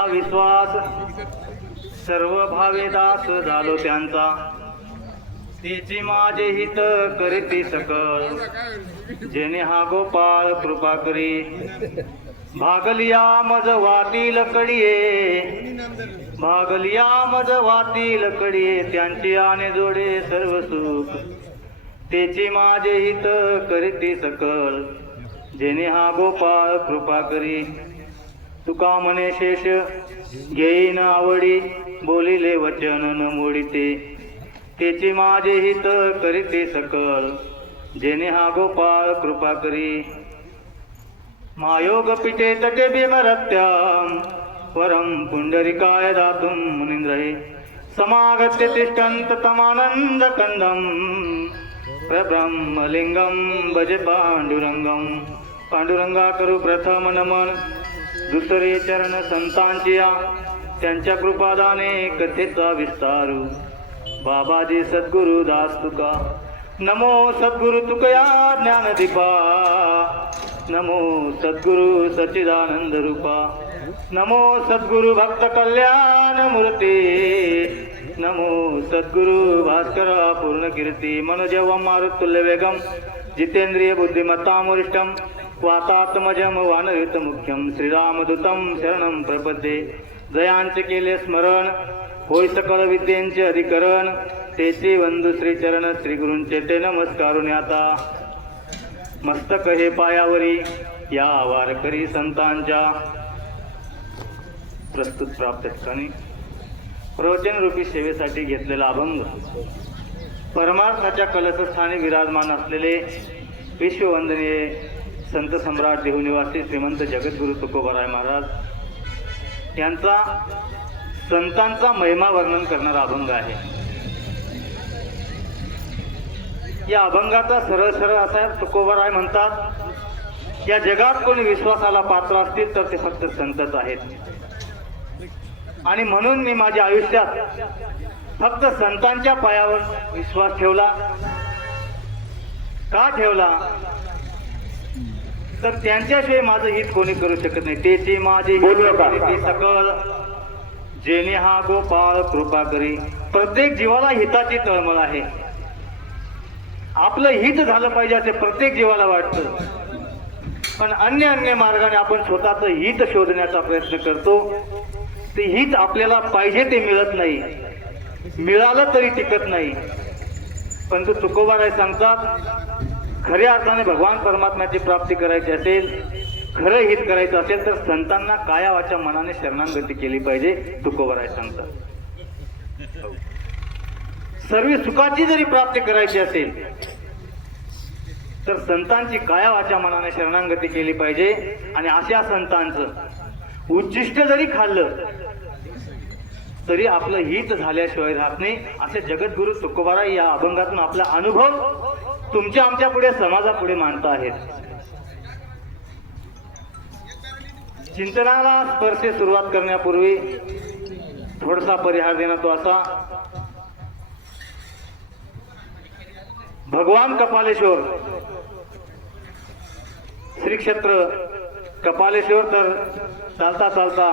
विश्वास सर्व भावे दास झालो त्यांचा, तेची माझे हित करीती सकळ, जेणे हा गोपाळ कृपा करी. भागलिया मज वातील कडिये, भागलिया मज वातील कडिये, त्यांची आने जोडे सर्व सुख, तेची माझे हित करीती सकळ, जेणे हा गोपाळ कृपा करी. तुका म्हणे शेष घेईन आवडी, बोलिले वचन न मोडिते, तेची माझे हित करीते सकळ, जेणे हा गोपाळ कृपा करी. मायोग पिटे तटे भीमरत्याम, वरम पुंडरिकाय दातुम मुनींद्रहे, समागत्य तिष्ठन्त तमानंद कंदम, प्रब्रह्मलिंगम भजे पांडुरंगम. पांडुरंगा करू प्रथम नमन, दुसरे चरण संतांचिया, त्यांच्या कृपादाने कथेचा विस्तारू. बाबाजी सद्गुरु दास तुका, नमो सद्गुरु तुकया ज्ञानदीपा, नमो सद्गुरु सच्चिदानंद रूपा, नमो सद्गुरु भक्त कल्याण मूर्ती, नमो सद्गुरु भास्करा पूर्ण कीर्ती. मनोजवम मारुतुल्य वेगम, जितेंद्रिय बुद्धिमत्तामुरिष्टम, वातात्मजम वानरयुत मुख्यम, श्रीरामदूतम शरणम प्रपद्ये. जयांचे केले स्मरण, होय सकळ विद्येंचे अधिकरण, तेचे वंदू श्रीचरण श्री गुरूंचे ते नमस्कारून आता. मस्तक हे पायावरी, या वारकरी संतांच्या. प्रस्तुत प्राप्त ठिकाणी प्रवचन रूपी सेवेसाठी घेतलेला अभंग, परमार्थाच्या कलशस्थानी विराजमान असलेले विश्ववंदनीय संत सम्राट देहू निवासी श्रीमंत जगद्गुरु तुकोबाराय महाराज यांचा संतांचा महिमा वर्णन करणारा अभंग आहे. या अभंगाचा सरळ सरळ असा तुकोबाराय म्हणतात, या जगात कोणी विश्वासाला पात्र असतील तर ते फक्त संतच आहेत, आणि म्हणून मी माझ्या आयुष्यात फक्त संतांच्या पायावर विश्वास ठेवला. का ठेवला तर त्यांच्याशिवाय माझं हित कोणी करू शकत नाही. तेची माझे हित सकळ, जेणे हा गोपाळ कृपा करी. प्रत्येक जीवाला हिताची तळमळ आहे, आपलं हित झालं पाहिजे असे प्रत्येक जीवाला वाटतं, पण अन्य अन्य मार्गाने आपण स्वतःचं हित शोधण्याचा प्रयत्न करतो. ते हित आपल्याला पाहिजे ते मिळत नाही, मिळालं तरी टिकत नाही. परंतु तुकोबाराय सांगतात, खऱ्या अर्थाने भगवान परमात्म्याची प्राप्ती करायची असेल, खरं हित करायचं असेल तर संतांना काया वाचा मनाने शरणागती केली पाहिजे. तुकोबाराय सांगतात, सर्व सुखाची जरी प्राप्ती करायची असेल तर संतांची काया वाचा मनाने शरणागती केली पाहिजे. आणि अशा संतांचं उच्चिष्ट जरी खाल्लं तरी आपलं हित झाल्याशिवाय राहत नाही. असे जगद्गुरु तुकोबाराय या अभंगातून आपला अनुभव तुमच्या आमच्या पुढे समाजापुढे मांडता आहेत. चिंतनाला स्पर्शे सुरुवात करण्यापूर्वी थोडासा परिहार देणं तो असा, भगवान कपालेश्वर श्री क्षेत्र कपालेश्वर, तर चालता चालता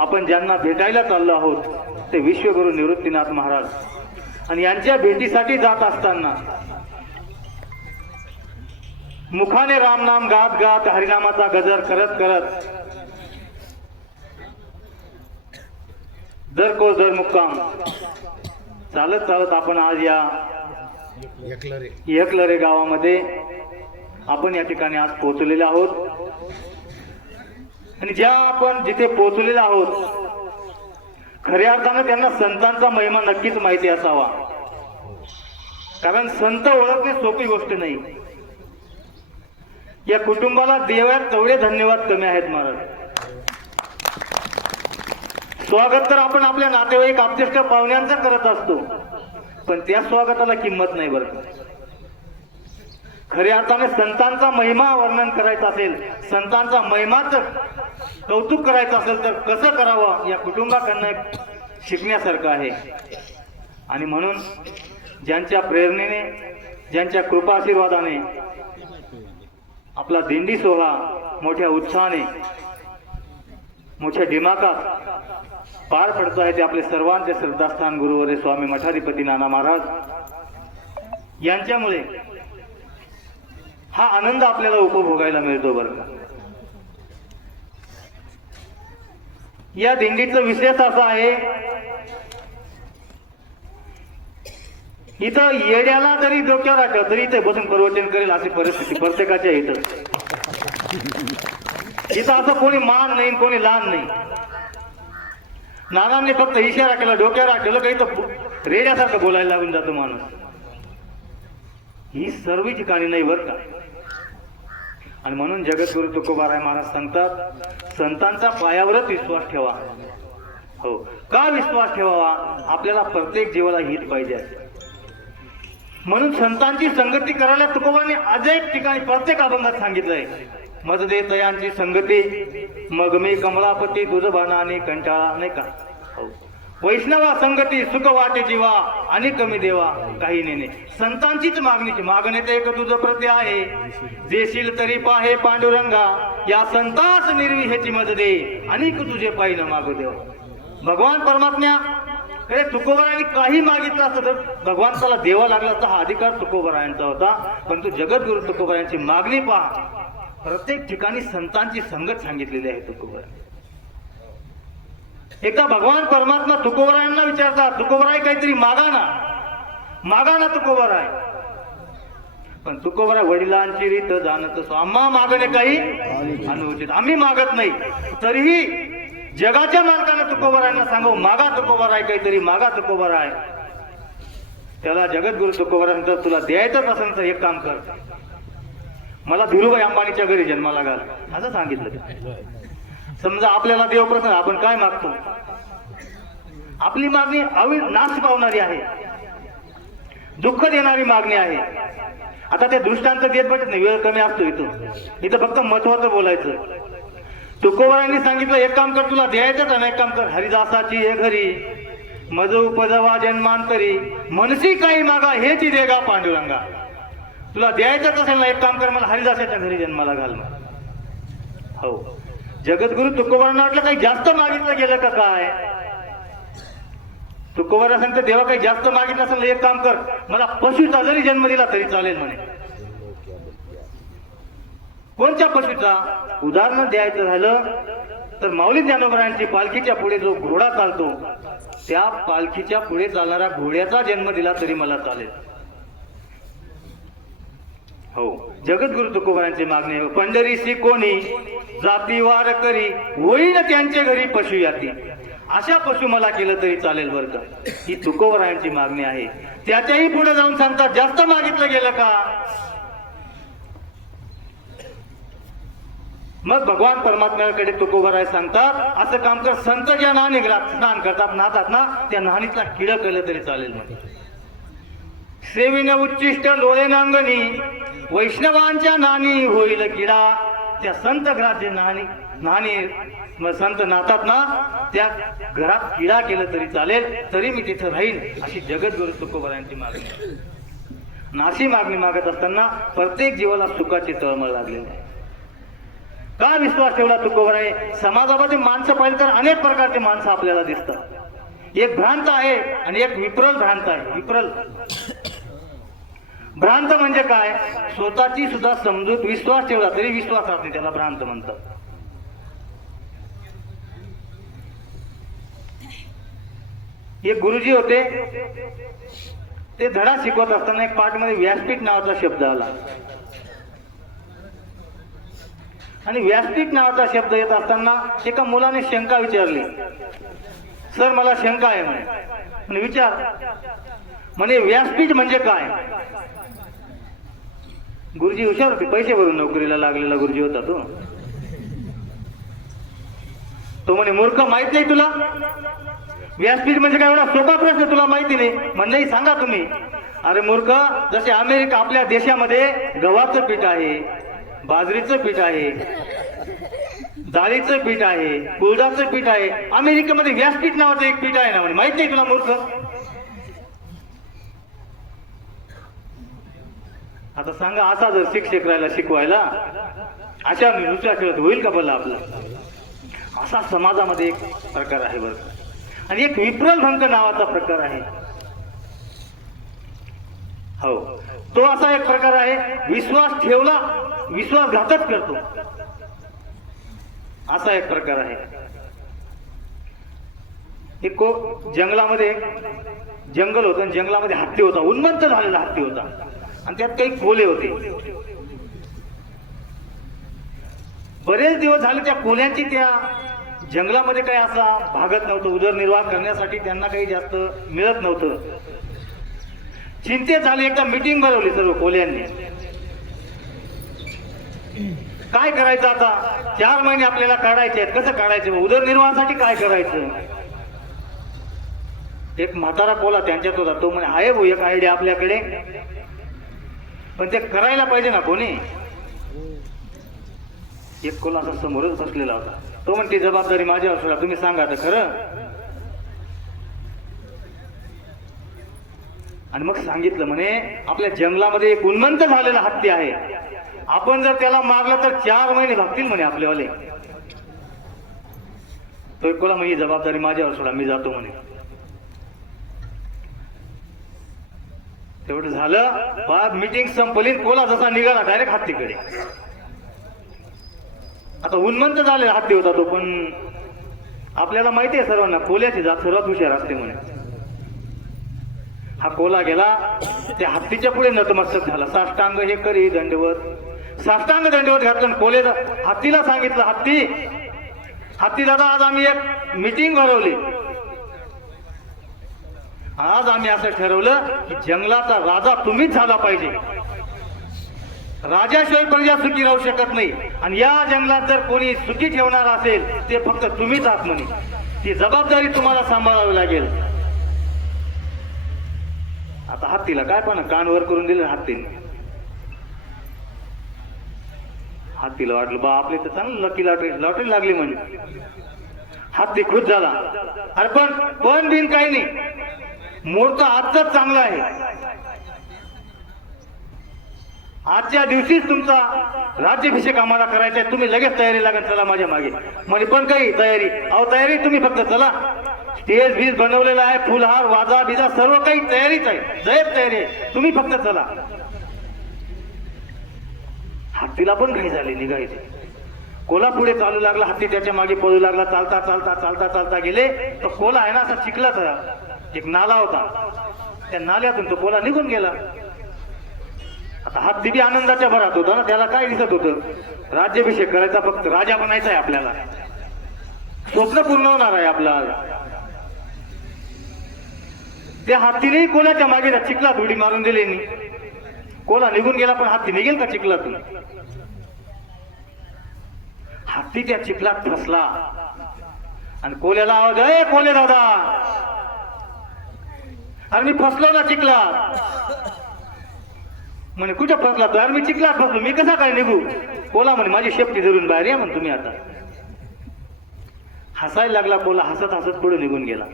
आपण ज्यांना भेटायला चाललो आहोत ते विश्वगुरु निवृत्तीनाथ महाराज, आणि यांच्या भेटीसाठी जात असताना मुखाने रामनाम गात गात हरिनामाचा गजर करत करत दर को दर मुक्काम चालत चालत आपण आज या एकलरे गावामध्ये आपण या ठिकाणी आज पोहोचलेले आहोत. आणि ज्या आपण जिथे पोहोचलेले आहोत खऱ्या अर्थानं त्यांना संतांचा महिमा नक्कीच माहिती असावा, कारण संत ओळखणे सोपी गोष्ट नाही. या कुटुंबाला देवात तेवढे धन्यवाद कमी आहेत महाराज. स्वागत तर आपण आपल्या नातेवाईक आप्तेष्ट पाहुण्यांचं करत असतो, पण त्या स्वागताला किंमत नाही बरं. खऱ्या अर्थाने संतांचा महिमा वर्णन करायचा असेल, संतांचा महिमाचं कौतुक करायचं असेल तर कसं करावं या कुटुंबाकडनं शिकण्यासारखं आहे. आणि म्हणून ज्यांच्या प्रेरणेने, ज्यांच्या कृपा आशीर्वादाने आपला दिंडी सोहळा मोठ्या उत्साहाने मोठ्या दिमागात पार पडतो आहे ते आपले सर्वांचे श्रद्धास्थान गुरुवर्य स्वामी मठाधिपती नाना महाराज यांच्यामुळे हा आनंद आपल्याला उपभोगायला मिळतो बरं का. या दिंडीचा विशेष असा आहे, इथं येड्याला जरी डोक्यावर आठवत तरी इथे बसून प्रवचन करेल अशी परिस्थिती प्रत्येकाच्या इथं असं कोणी मान नाही कोणी लहान नाही. नानांनी फक्त इशारा केला, डोक्यावर आठवलं काही तर रेड्यासारखं बोलायला लागून जातो माणूस. ही सर्व ठिकाणी नाही बरं का. आणि म्हणून जगद्गुरु तुकोबाराय महाराज सांगतात, संतांचा पायावरच विश्वास ठेवा. हो, का विश्वास ठेवावा? आपल्याला प्रत्येक जीवाला हित पाहिजे. म्हणून संतांची संगती करायला तुकोबाने अनेक ठिकाणी प्रत्येक अभंगात सांगितलंय. मज दे तयांची संगती, मग मी कमलापती तुझ भाना आणि कंटाळा, नाही का. हो, वैष्णवा संगती सुख वाटे जीवा आणि कमी देवा काही नेणे. संतांचीच मागणीची मागणे ते एक तुझं प्रति आहे, देशील तरी पाहे पांडुरंगा, या संतास निर्वी ह्याची मज दे आणि तुझे पायी न मागू देवा. भगवान परमात्म्या कडे तुकोबारायांनी काही मागितलं असतं तर भगवंताला देवा लागला तर हा अधिकार तुकोबारायांचा होता. परंतु जगद्गुरु तुकोबारायांची मागणी पहा, प्रत्येक ठिकाणी संतांची संगत सांगितलेली आहे तुकोबारायांनी. एकदा भगवान परमात्मा तुकोबारायांना विचारतात, तुकोबाराय काहीतरी मागा ना तुकोबाराय. पण तुकोबाराय वडिलांची रीत जाणत आम्हा मागणे काही अनुचित, आम्ही मागत नाही. तरीही जगाच्या मालकानं तुकोबारायांना सांगू, मागा तुकोबाराय काहीतरी मागा तुकोबाराय. त्याला जगद्गुरु तुकोबारायांना तुला द्यायचंच असेल तर एक काम कर, मला धीरूभाई अंबानीच्या घरी जन्माला घाल असं सांगितलं. समजा आपल्याला देव प्रसन्न, आपण काय मागतो? आपली मागणी नाश पावणारी आहे, दुःख देणारी मागणी आहे. आता ते दृष्टांत देत भेटत नाही, वेळ कमी असतो इथं फक्त महत्वाचं बोलायचं. तुकोबारायांनी सांगितलं, एक काम कर, तुला द्यायचंच आणि एक काम कर, हरिदासाची हे घरी मज उपजवा जन्मांतरी, मनसी काही मागा हेची देगा पांडुरंगा. तुला द्यायचंच असेल ना, एक काम कर, मला हरिदासाच्या घरी जन्माला घाल. हो, जगद्गुरु तुकोबारांना वाटलं काही जास्त मागितलं गेलं का काय. तुकोबारा सांगतो, देवा काही जास्त मागितलं असेल एक काम कर, मला पशुचा जरी जन्म दिला तरी चालेल म्हणे. कोणत्या पशुचा? उदाहरण द्यायचं झालं तर माऊली ज्ञानोबरायांची पालखीच्या पुढे जो घोडा चालतो, त्या पालखीच्या पुढे चालणारा घोड्याचा जन्म दिला तरी मला चालेल. हो, जगद्गुरु तुकोबारायांची मागणी आहे, पंढरीसी कोणी जातीवार करी, होईन त्यांच्या घरी पशु याती, अशा पशु मला केलं तरी चालेल बरं का. ही तुकोबारायांची मागणी आहे. त्याच्याही पुढे जाऊन सांगतात, जास्त मागितलं गेलं का? मग भगवान परमात्म्याकडे तुकोबाराय सांगतात, असं काम कर, संत ज्या नाणी स्नान करतात नातात ना, त्या नाणीतला किडा केलं तरी चालेल. सेविन उच्चिष्ट लोळे नांगणी, वैष्णवांच्या नाणी होईल किडा. त्या संत घरात जे नाणी संत नातात ना, त्या घरात किडा केलं तरी चालेल, तरी मी तिथं राहील, अशी जगद्गुरु तुकोबारायांची मागणी. नाशी मागणी मागत असताना प्रत्येक जीवाला सुखाची तळमळ लागलेली आहे. का विश्वास ठेवला तुकोबाराय? समाजामध्ये माणसं पाहिलं तर अनेक प्रकारचे माणसं आपल्याला दिसतात. एक भ्रांत आहे आणि एक विप्रल भ्रांत आहे. विप्रल भ्रांत म्हणजे काय? स्वतःची सुद्धा समजूत विश्वास ठेवला तरी विश्वास राहत नाही, त्याला भ्रांत म्हणतात. एक गुरुजी होते, ते धडा शिकवत असताना एक पाठ मध्ये व्यासपीठ नावाचा शब्द आला. आणि व्यासपीठ नावाचा शब्द येत असताना एका मुलाने शंका विचारली, सर मला शंका आहे म्हणे. विचार म्हणे, व्यासपीठ म्हणजे काय? गुरुजी हुशार होते, पैसे भरून नोकरीला लागलेला गुरुजी होता तो म्हणे, मूर्ख माहित नाही तुला व्यासपीठ म्हणजे काय? एवढा सोपा प्रश्न तुला माहिती नाही? म्हणजे सांगा तुम्ही. अरे मूर्ख, जसे अमेरिका आपल्या देशामध्ये गव्हाचं पीठ आहे, बाजरीचं पीठ आहे, डाळीचं पीठ आहे, कुळदाचं पीठ आहे, अमेरिकेमध्ये व्यासपीठ नावाचं एक पीठ आहे ना म्हणे, माहित नाही तुला मूर्ख? आता सांगा, असा जर शिक्षक राहिला शिकवायला, अशा नुसत्या खेळत होईल का भला आपला? असा समाजामध्ये एक प्रकार आहे बरं. आणि एक विप्रलभंग नावाचा प्रकार आहे. हो, तो असा एक प्रकार आहे, विश्वास ठेवला विश्वासघातच करतो, असा एक प्रकार आहे. एक जंगलामध्ये जंगल होतं, जंगलामध्ये हत्ती होता, उन्मत्त झालेला हत्ती होता, आणि त्यात काही कोले होते. बरेच दिवस झाले त्या कोल्यांची त्या जंगलामध्ये काही असा भागत नव्हतं. उदरनिर्वाह करण्यासाठी त्यांना काही जास्त मिळत नव्हतं. चिंतेत झाले, एकदा मीटिंग भरवली सर्व कोल्यांनी. काय करायचं आता, 4 महिने आपल्याला काढायचे आहेत, कसं काढायचं, उदरनिर्वाहासाठी काय करायचं. एक म्हातारा कोला त्यांच्यात होता. तो म्हणे, आहे भाऊ एक आयडिया आपल्याकडे, पण ते करायला पाहिजे ना कोणी. एक कोला असा समोरच बसलेला होता. तो म्हणते, जबाबदारी माझ्यावर सोडा, तुम्ही सांगा तर खरं. आणि मग सांगितलं, म्हणे आपल्या जंगलामध्ये एक उन्मत्त झालेला हत्ती आहे, आपण जर त्याला मारलं तर 4 महिने भागतील म्हणे आपलेवाले. तो एक कोला म्हणजे जबाबदारी माझ्यावर सोडा, मी जातो म्हणे. तेवढं झालं, बाद मीटिंग संपली, कोला जसा निघाला डायरेक्ट हत्तीकडे. आता उन्मत्त झालेला हत्ती होता तो, पण आपल्याला माहिती आहे सर्वांना, कोल्याची जात सर्वात हुशार असते म्हणे. हा कोला गेला, त्या हत्तीच्या पुढे नतमस्तक झाला. साष्टांग हे करी दंडवत, साष्टांग दंडवत घातलं. कोले हत्तीला सांगितलं, हत्ती दादा, आज आम्ही एक मीटिंग भरवली. आज आम्ही असं ठरवलं की जंगलाचा राजा तुम्हीच झाला पाहिजे. राजाशिवाय प्रजा सुखी राहू शकत नाही, आणि या जंगलात जर कोणी सुखी ठेवणार असेल ते फक्त तुम्हीच आहात म्हणे. ती जबाबदारी तुम्हाला सांभाळावी लागेल. आता हत्तीला काय पण कान वर करून दिलं हत्तीने. हत्तीला वाटलं, बा आपले तर चांगलं लकी लॉटरी लागली म्हणे. हत्ती खुश झाला. अरे पण बिन काही नाही, मुहूर्त आजच चांगला आहे. आजच्या दिवशीच तुमचा राज्याभिषेक आम्हाला करायचा आहे, तुम्ही लगेच तयारी लागेल, चला माझ्या मागे. म्हणजे पण काही तयारी, अहो तयारी तुम्ही फक्त चला. स्टेज बीज बनवलेला आहे, फुलहार वाजा बिजा सर्व काही तयारीच आहे, जयच तयारी आहे, तुम्ही फक्त चला. हत्तीला पण घाई झाली निघायची. कोला पुढे चालू लागला, हत्ती त्याच्या मागे पळू लागला. चालता चालता चालता चालता गेले, तो कोला आहे ना असा चिखलाचा एक नाला होता, त्या नाल्यातून तो कोला निघून गेला. आता हत्ती बी आनंदाच्या भरात होता ना, त्याला काय दिसत होतं, राज्याभिषेक करायचा, फक्त राजा बनायचा आहे आपल्याला, स्वप्न पूर्ण होणार आहे आपलं. त्या हत्तीने कोल्याच्या मागे चिखलात उडी मारून दिली. कोला निघून गेला, पण हत्ती निघेल का चिखलातून. हत्ती त्या चिखलात फसला आणि कोल्याला आवाज, अरे कोले दादा, अरे मी फसलो ना चिखलात. म्हणे कुठं फसला तो, अरे मी चिखलात फसलो, मी कसा काय निघू. कोला म्हणे माझी शेपटी धरून बाहेर या म्हणे तुम्ही आता. हसायला लागला कोला, हसत हसत पुढे निघून गेला.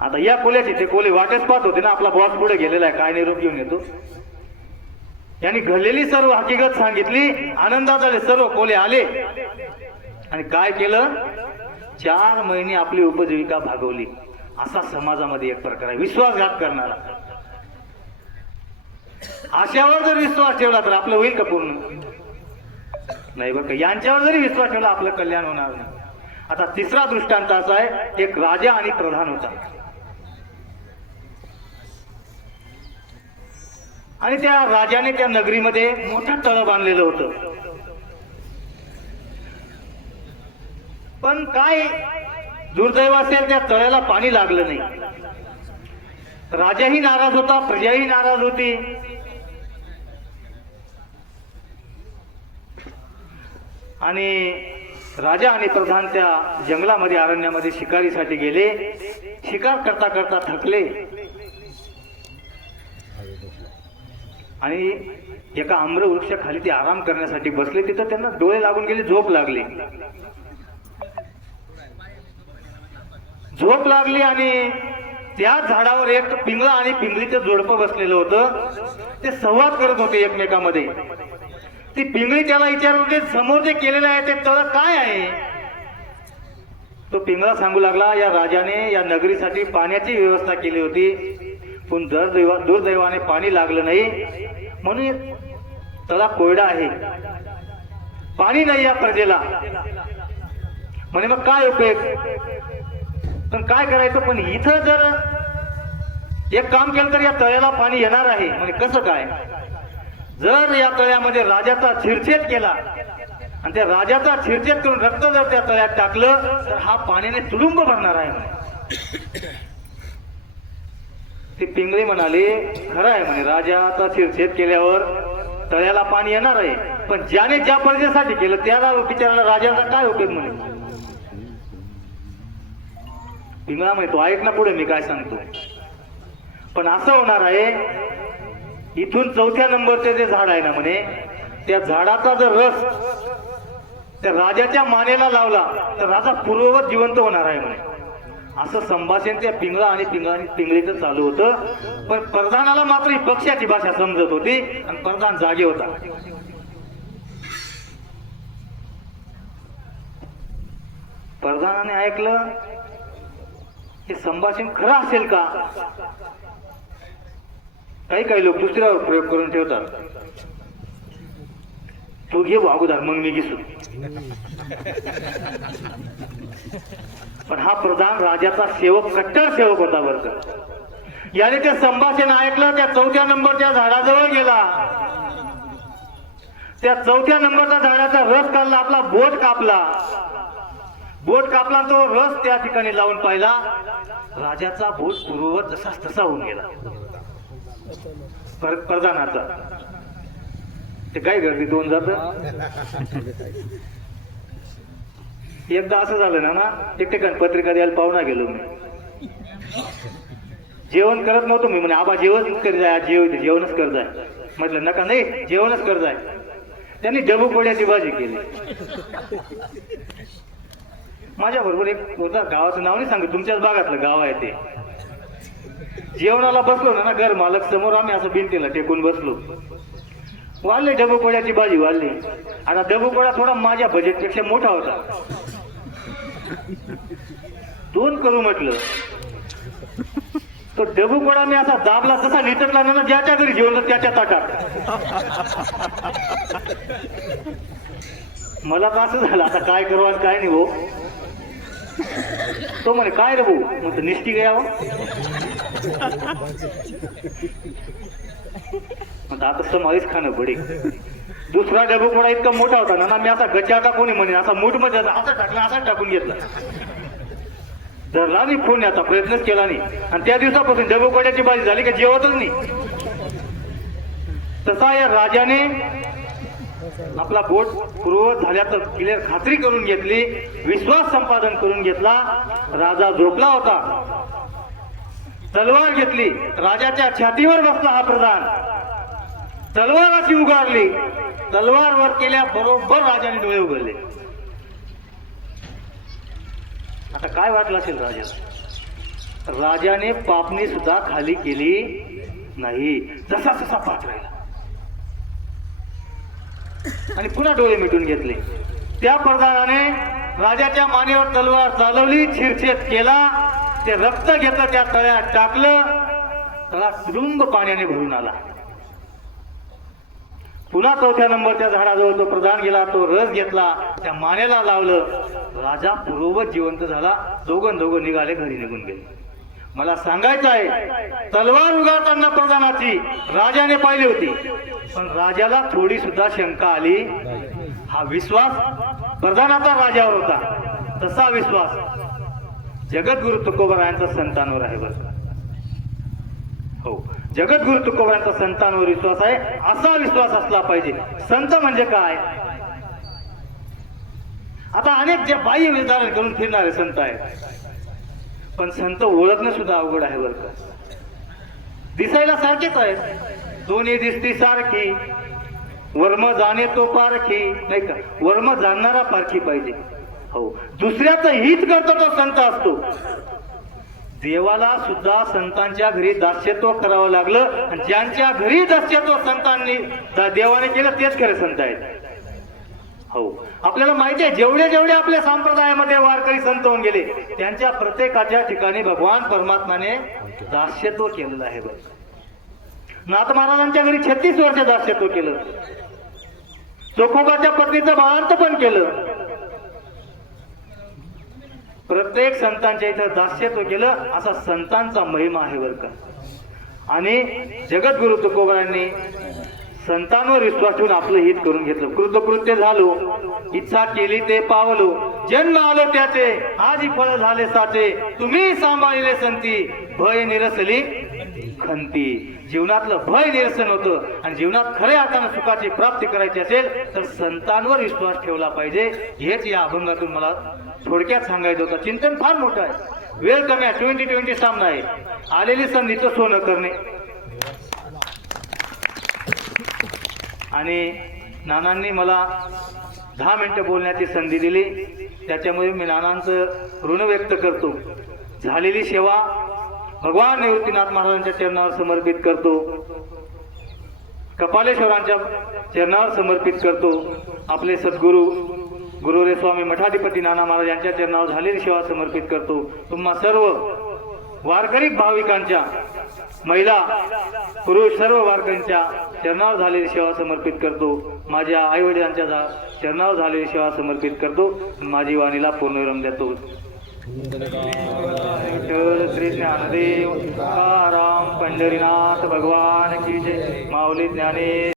आता या कोल्याचे ते कोले वाटेच पाहत होते ना, आपला बॉस पुढे गेलेला आहे, काय निरोप घेऊन येतो. यांनी घडलेली सर्व हकीकत सांगितली. आनंदात आले सर्व कोले आले, आणि काय केलं, 4 महिने आपली उपजीविका भागवली. असा समाजामध्ये एक प्रकार आहे, विश्वासघात करणारा. आशावर जर विश्वास ठेवला तर आपलं होईल का पूर्ण, नाही बरं का. यांच्यावर जरी विश्वास ठेवला आपलं कल्याण होणार नाही. आता तिसरा दृष्टांत असा आहे, एक राजा आणि प्रधान होता, आणि त्या राजाने त्या नगरीमध्ये मोठं तळ बांधलेलं होतं. पण काय दुर्दैव असेल, त्या तळ्याला पाणी लागलं नाही. राजाही नाराज होता, प्रजाही नाराज होती. आणि राजा आणि प्रधान त्या जंगलामध्ये अरण्यामध्ये शिकारीसाठी गेले. शिकार करता करता थकले आणि एका आम्र वृक्षाखाली ते आराम करण्यासाठी बसले. तिथं त्यांना डोळे लागून गेले, झोप लागली. आणि त्या झाडावर एक पिंगळा आणि पिंगळीचं जोडपं बसलेलं होतं. ते संवाद करत होते एकमेकांमध्ये. ती पिंगळी त्याला विचारत होती, समोर जे केलेलं आहे ते तळ काय आहे? तो पिंगळा सांगू लागला, या राजाने या नगरीसाठी पाण्याची व्यवस्था केली होती, पण दुर्दैवाने पाणी लागलं नाही, म्हणून तळा कोरडा आहे, पाणी नाही या प्रजेला. म्हणे मग काय उपयोग, पण काय करायचं? पण इथं जर एक काम केलं तर या तळ्याला पाणी येणार आहे. म्हणजे कसं काय? जर या तळ्यामध्ये राजाचा शिरछेद केला आणि त्या राजाचा शिरछेद करून रक्त जर त्या तळ्यात टाकलं तर हा पाण्याने तुडुंब भरणार आहे म्हणे. ती पिंगळी म्हणाली, खरं आहे म्हणे, राजाचा शिरछेद केल्यावर तळ्याला पाणी येणार आहे, पण ज्याने ज्या प्रजेसाठी केलं त्याला विचारायला राजाचा काय उपयोग म्हणे. पिंगळा म्हणे, तो ऐक ना पुढे मी काय सांगतो. पण असं होणार आहे, इथून 4थ्या नंबरचे जे झाड आहे ना म्हणे, त्या झाडाचा जर रस त्या राजाच्या मानेला लावला तर राजा पूर्ववत जिवंत होणार आहे म्हणे. असं संभाषण त्या पिंगळा आणि पिंगळीचं चालू होतं. पण प्रधानाला मात्र ही पक्षाची भाषा समजत होती आणि प्रधान जागे होता. प्रधानाने ऐकलं, हे संभाषण खरं असेल का? काही लोक दुसऱ्यावर प्रयोग करून ठेवतात, तू घे अगोदर मग मी घेसू. पण हा प्रधान राजाचा सेवक, कट्टर सेवक होता बरं का. याने ते संभाषण ऐकलं, त्या 4थ्या नंबरच्या झाडाजवळ गेला, त्या 4थ्या नंबरच्या झाडाचा रस काढला, आपला बोट कापला, तो रस त्या ठिकाणी लावून पाहिला, राजाचा बोट पूर्ववत जसाच तसा होऊन गेला. प्रधानाचा ते काय गर्दीत होऊन जात. एकदा असं झालं ना, एक ठिकाणी पत्रिका द्यायला पाहुणा गेलो मी, जेवण करत नव्हतो मी. म्हणे आबा जेवण कर जाय, जेवणच कर जाय. म्हटलं नका, नाही जेवणच कर जाय. त्यांनी डबू पोळ्याची भाजी केली. माझ्या बरोबर एक होता, गावाचं नाव नाही सांगत, तुमच्याच भागातलं गाव आहे ते. जेवणाला बसलो ना घर मालक समोर, आम्ही असं भिंतीला टेकून बसलो, वाढले डबू पोळ्याची भाजी वाढली. आता डबू पोळा थोडा माझ्या बजेटपेक्षा मोठा होता, 2 करू म्हटलं. तो डबू पोळा मी असा दाबला, तसा निटकला ना, ज्याच्या घरी जेवण त्याच्या ताटात. मला तर असं झालं, आता काय करू आणि काय नाही हो. तो म्हणे काय रे भाऊ, मग निष्ठी गया. आता समाधीच खाणं पडे. दुसरा डबू पोळा इतका मोठा होता ना, मी असा गच्चा टाकून म्हणे असा मूठ मध्ये असा टाकला, असा टाकून घेतला. धरला नाही, फोडण्याचा प्रयत्नच केला नाही. आणि त्या दिवसापासून डबू पोळ्याची भाजी झाली का जेवतच नाही. तसा या राजाने आपला बोट पूर्ववत झाल्याचं क्लिअर खात्री करून घेतली, विश्वास संपादन करून घेतला. राजा झोपला होता, तलवार घेतली, राजाच्या छातीवर बसला हा प्रधान, तलवार अशी उगारली, तलवार वर केल्या बरोबर राजाने डोळे उघडले. आता काय वाटलं असेल राजाने पापणी सुद्धा खाली केली नाही, जसा तसा पाच राहिला आणि पुन्हा डोळे मिटून घेतले. त्या प्रधानाने राजाच्या मानेवर तलवार चालवली, शिरछेद केला, ते रक्त घेतलं, त्या तळ्यात टाकलं, तळा तुडुंब पाण्याने भरून आला. पुन्हा 4थ्या नंबरच्या झाडाजवळ तो प्रधान गेला, तो रस घेतला, त्या मानेला लावलं, राजा पूर्ववत जिवंत झाला. दोघं निघाले, घरी निघून गेले. मला सांगायचं आहे, तलवार उगारताना प्रधानाची राजाने पाहिली होती, पण राजाला थोडी सुद्धा शंका आली. हा विश्वास प्रधानाचा राजावर होता, तसा विश्वास जगद्गुरु तुकोबारायांचा संतांवर आहे. बरं हो, जगद्गुरु तुकोबारायांचा संतांवर विश्वास आहे, असा विश्वास असला पाहिजे. संत म्हणजे काय? आता अनेक जे बाह्य निर्धारण करून फिरणारे संत आहेत, पण संत ओळखणं सुद्धा अवघड आहे. बरं का, दिसायला सारखेच आहेत, दोन्ही दिसती सारखी, वर्म जाणे तो पारखी, नाही का, वर्म जाणणारा पारखी पाहिजे. हो, दुसऱ्याचं हित करतो तो संत असतो, देवाला सुद्धा संतांच्या घरी दास्यत्व करावं लागलं आणि ज्यांच्या घरी दास्यत्व संतांनी देवाने केलं तेच खरे संत आहेत. हो, आपल्याला माहिती आहे जेवढे जेवढे आपल्या संप्रदायामध्ये वारकरी संत होऊन गेले त्यांच्या प्रत्येकाच्या ठिकाणी भगवान परमात्माने दास्यत्व केलेलं आहे. बघ, नाथ महाराजांच्या घरी 36 वर्ष दास्यत्व केलं. चोखोबाच्या पत्नीचं बाळंत पण केलं. प्रत्येक संतांच्या इथं दास्यत्व केलं. असा संतांचा महिमा आहे बरं का. आणि जगद्गुरु तुकोबांनी संतांवर विश्वास ठेवून आपलं हित करून घेतलं. कृतकृत्य झालो, इच्छा केली ते पावलो, जन्म आलो त्याचे आजी फळ झाले साचे, तुम्ही सांभाळले संती भय निरसली खंती. जीवनातलं भय निरसन होतं आणि जीवनात खऱ्या अर्थानं सुखाची प्राप्ती करायची असेल तर संतांवर विश्वास ठेवला पाहिजे. हेच या अभंगातून मला थोडक्यात सांगायचं होतं. चिंतन फार मोठं आहे, वेळ कमी आहे, 2020 सामना आहे. आलेली संधीचं सोनं करणे. आणि नानांनी मला 10 मिनिटं बोलण्याची संधी दिली, त्याच्यामुळे मी नानांचं ऋण व्यक्त करतो. झालेली सेवा भगवान निवृत्तीनाथ महाराजांच्या चरणावर समर्पित करतो, कपालेश्वरांच्या चरणावर समर्पित करतो. आपले सद्गुरू गुरुरे स्वामी मठाधिपती नाना महाराज यांच्या चरणावर झालेली सेवा समर्पित करतो. तुम्हा सर्व वारकरी भाविकांच्या, महिला पुरुष सर्व वारकऱ्यांच्या चरणावर झालेली सेवा समर्पित करतो. माझ्या आई वडिलांच्या चरणावर झालेली सेवा समर्पित करतो. माझी वाणीला पूर्णविराम देतो. श्री ज्ञानदेव तुकाराम पंढरीनाथ भगवान की जय. माऊली ज्ञाने